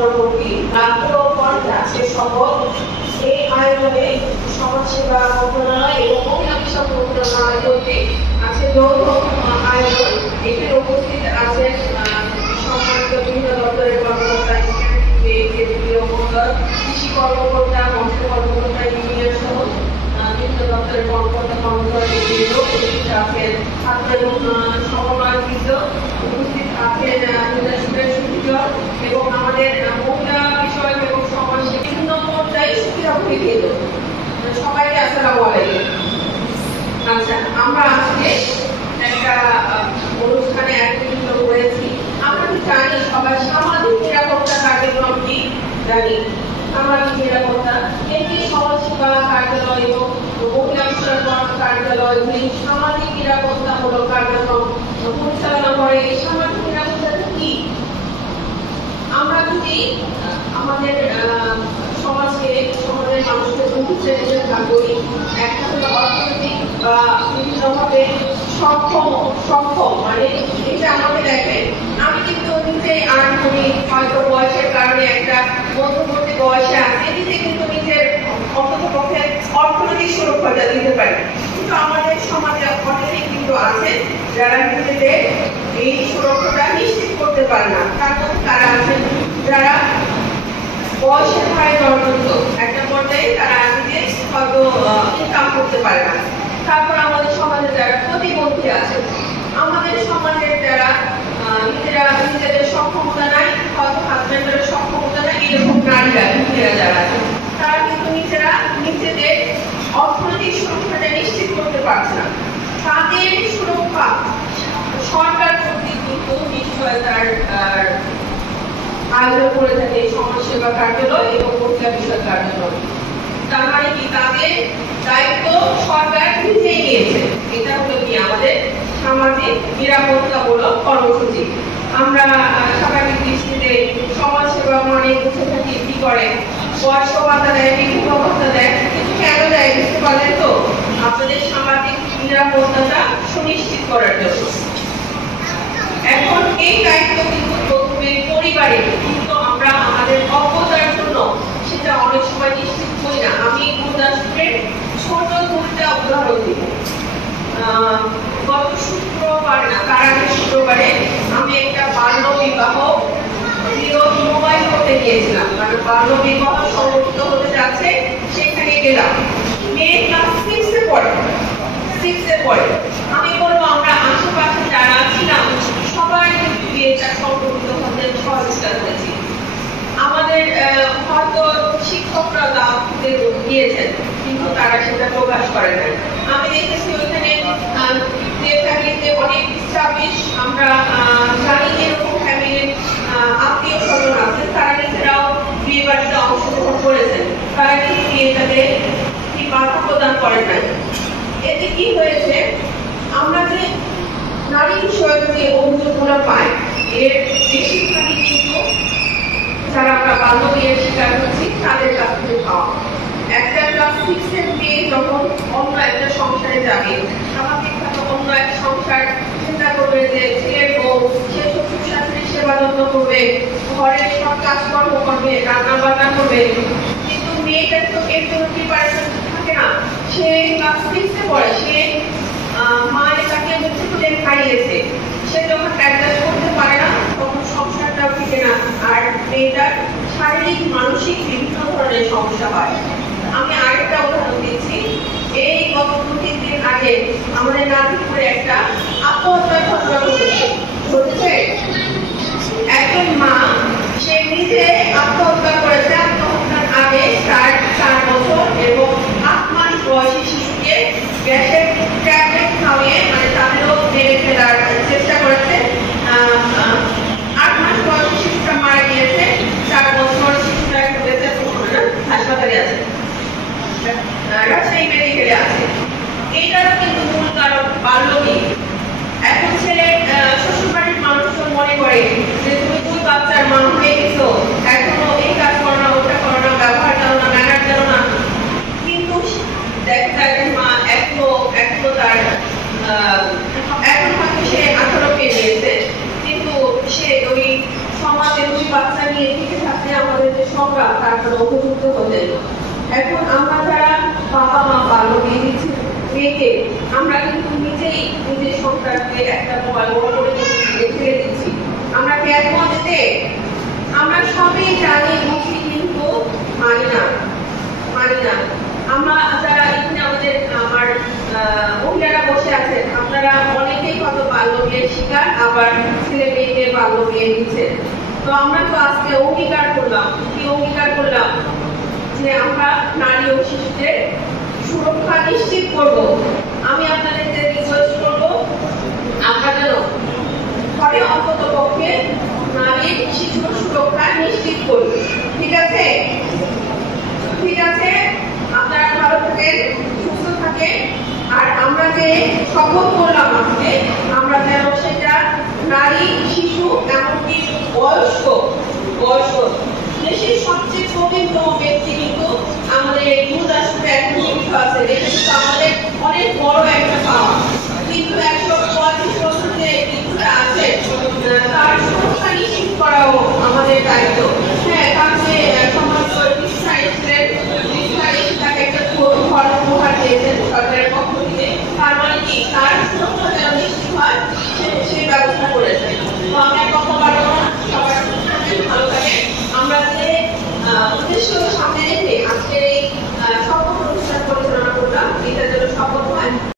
পরবর্তী আজকে সকল এই আয়োজনে সমাজসেবা মন্ত্রণালয় এবং মহিলা বিষয়ক মন্ত্রণালয় কর্তৃক আজকে যৌথ আয়োজন। এখানে উপস্থিত আছেন সম্মানিত বিভিন্ন দপ্তরের কর্মকর্তা, কেন্দ্রীয় মন্ত্রক, কৃষি কর্মকর্তা, মৎস্য কর্মকর্তা, ইউনিয়ন সহ বিভিন্ন দপ্তরের কর্মকর্তা কর্মচারীবৃন্দ উপস্থিত আছেন, ছাত্র এবং সমন্বয়বৃন্দ উপস্থিত আছেন, এবং আমাদের মহিলা বিষয়ক এবং সমাজ বিভিন্ন পর্যায়ে সুবিধাভোগীবৃন্দ সবাইকে আসসালামু আলাইকুম। আচ্ছা, আমরা আজকে একটা অনুষ্ঠানে একত্রিত হয়েছি। আমরা কি জানি সবাই সামাজিক নিরাপত্তা কার্যক্রম কি জানি? সামাজিক নিরাপত্তা একটি সমাজসেবা কার্যালয় এবং মহিলা বিষয়ক কার্যালয়গুলি সামাজিক নিরাপত্তামূলক কার্যক্রম পরিচালনা করে। এই সামাজিক নিরাপত্তাটা কি? আমরা যদি আমাদের সমাজের মানুষকে দুটি শ্রেণীতে ভাগ করি, একটা হলো অর্থনৈতিক বা বিভিন্নভাবে সক্ষম, মানে এটা আমাকে দেখেন, আমি কিন্তু নিজে আর্ন করি, হয়তো বয়সের কারণে একটা মধ্যবর্তী বয়সে আছে, নিজে কিন্তু নিজের অন্ততপক্ষে অর্থনৈতিক সুরক্ষাটা দিতে পারি। কিন্তু আমাদের সমাজে অনেকেই কিন্তু আছে যারা নিজেদের এই সুরক্ষাটা নিশ্চিত করতে পারে না। তারা আছেন যারা বয়সের হারে জর্জরিত, একটা পর্যায়ে তারা নিজে হয়তো ইনকাম করতে পারে না। তারপর আমাদের সমাজে যারা প্রতিবন্ধী আছে, আমাদের সমাজের যারা নিজেদের সক্ষমতা নাই, হয়তো হাজবেন্ডের সক্ষমতা নাই, এরকম নারীরা যারা আছে তারা কিন্তু নিজেদের অর্থনৈতিক সুরক্ষাটা নিশ্চিত করতে পারছে না। তাদের সুরক্ষা সরকার কর্তৃক কিন্তু নিশ্চয়তার আয়োজন করে থাকে সমাজসেবা কার্যালয় এবং মহিলা বিষয়ক কার্যালয়। তার মানে কি তাদের দায়িত্ব সরকার নিজেই নিয়েছে। এটা হলো কি আমাদের সামাজিক নিরাপত্তামূলক কর্মসূচি। আমরা স্বাভাবিক দৃষ্টিতে সমাজসেবা মানে বুঝে থাকি কি করে, বয়স্ক ভাতা দেয়, বিধবা ভাতা দেয়, কিন্তু কেন দেয় বুঝতে পারলেন তো? আপনাদের সামাজিক নিরাপত্তাটা সুনিশ্চিত করার জন্য। এখন এই দায়িত্ব কিন্তু প্রথমে পরিবারের, কিন্তু আমরা আমাদের অজ্ঞতার জন্য সেটা অনেক সময় নিশ্চিত করি না। আমি গুরুদাসপুরের ছোট দুইটা উদাহরণ দিব। গত শুক্রবার না, তার আগে শুক্রবারে আমি একটা বাল্য বিবাহ বিরোধ মোবাইল করতে গিয়েছিলাম, কারণ বাল্য বিবাহ সংগঠিত হতে যাচ্ছে, সেখানে গেলাম। মেয়ে ক্লাস 6-এ পড়ে। আমি বলবো আমরা আশেপাশে যারা ছিলাম সবাই বিয়েটা সংগঠিত হতে সহযোগিতা করেছি। আমাদের হয়তো শিক্ষকরা দিয়েছেন, কিন্তু তারা সেটা প্রকাশ করে নাই। আমি দেখেছি ওইখানে অনেক স্টাবলিশ, আমরা জানি এরকম ফ্যামিলির আত্মীয় স্বজন আছেন, তারা নিজেরাও বিয়ে বাড়িতে অংশগ্রহণ করেছেন, তারা কিন্তু বিয়েটাতে কি বাধা প্রদান করেন নাই। এতে কি হয়েছে, আমরা যে নারী বিষয়ক যে অভিযোগগুলো পাই, এর বেশিরভাগই কিন্তু যারা আমরা বাল্য বিয়ের শিকার হচ্ছি তাদের কাছ থেকে পাওয়া। একটা ক্লাস 6-এর মেয়ে যখন অন্য একটা সংসারে যাবে, স্বাভাবিকভাবে অন্য এক সংসার চিন্তা করবে যে ছেলের বউ, সে শ্বশুর শাশুড়ির সেবা যত্ন করবে, ঘরের সব কাজকর্ম করবে, রান্না বান্না করবে, কিন্তু মেয়েটার তো এর জন্য প্রিপারেশন থাকে না। সে ক্লাস 6-এ পড়ে, সে মায়ের তাকে মুখে তুলে খাইয়েছে, সে যখন অ্যাডজাস্ট করতে পারে না তখন সংসারটাও ঠিক না, আর মেয়েটার শারীরিক মানসিক বিভিন্ন ধরনের সমস্যা হয়। আমি আরেকটা উদাহরণ দিচ্ছি। এই গত 2-3 দিন আগে আমাদের নাজিরপুরে একটা আত্মহত্যার ঘটনা ঘটেছে। একজন মা, সে নিজে আত্মহত্যা করেছে। আত্মহত্যার আগে তার 4 বছর এবং 8 মাস বয়সী শিশুকে গ্যাসের ট্যাবলেট খাওয়িয়ে, মানে তাদেরও মেরে ফেলার চেষ্টা করেছে। 8 মাস বয়সী শিশুটা মারা গিয়েছে, 4 বছর শিশুটা একটা বেঁচে হাসপাতালে আছে, রাজশাহী মেডিকেলে আছে। এইটারও কিন্তু মূল কারণ বাল্য বিয়ে। এখন ছেলে শ্বশুরবাড়ির মানুষজন মনে করে সংগ্রাম তারপরে উপযুক্ত হতেন। এখন আমরা যারা বাবা মা বাল্য বিয়ে দিচ্ছি মেয়েকে, আমরা কিন্তু নিজেই নিজের সংসারকে একটা বড় করে ছেড়ে দিচ্ছি। আমরা কেন দিতে আমরা সবই জানি বুঝি, কিন্তু মানি না। আমরা যারা এখানে আমার মহিলারা বসে আছেন, আপনারা অনেকেই কত বাল্য বিয়ের শিকার, আবার ছেলে মেয়েকে বাল্য বিয়ে দিচ্ছেন। তো আমরা তো আজকে অঙ্গীকার করলাম, কি অঙ্গীকার করলাম? যে আমরা নারী ও শিশুদের সুরক্ষা নিশ্চিত করব। আমি আপনাদেরকে রিকোয়েস্ট করব, আমরা যেন ঘরে অন্তত পক্ষে নারী শিশুর সুরক্ষা নিশ্চিত করি। ঠিক আছে? ঠিক আছে, আপনারা ভালো থাকেন, সুস্থ থাকেন। আর আমরা যে শপথ করলাম আজকে, আমরা যেন সেটা নারী, শিশু, এমনকি বয়স্ক দেশের সবচেয়ে প্রবীণতম ব্যক্তি কিন্তু আমাদের এই মূল রাষ্ট্রে এখন জীবিত আছে। এটা কিন্তু আমাদের অনেক বড় একটা পাওয়া। কিন্তু 135 বছর যে ব্যক্তিরা আছে, তার সুরক্ষা নিশ্চিত করাও আমাদের দায়িত্ব। হ্যাঁ, কারণ যে সম্মানিত তাকে একটা ঘর উপহার দিয়েছেন সরকারের পক্ষ থেকে, তার মানে কি তার সুরক্ষা যেন নিশ্চিত হয় সেই ব্যবস্থা করেছে। তো আমরা কথা বাড়বো না, সবার ভালো থাকে। আমরা যে উদ্দেশ্য সামনে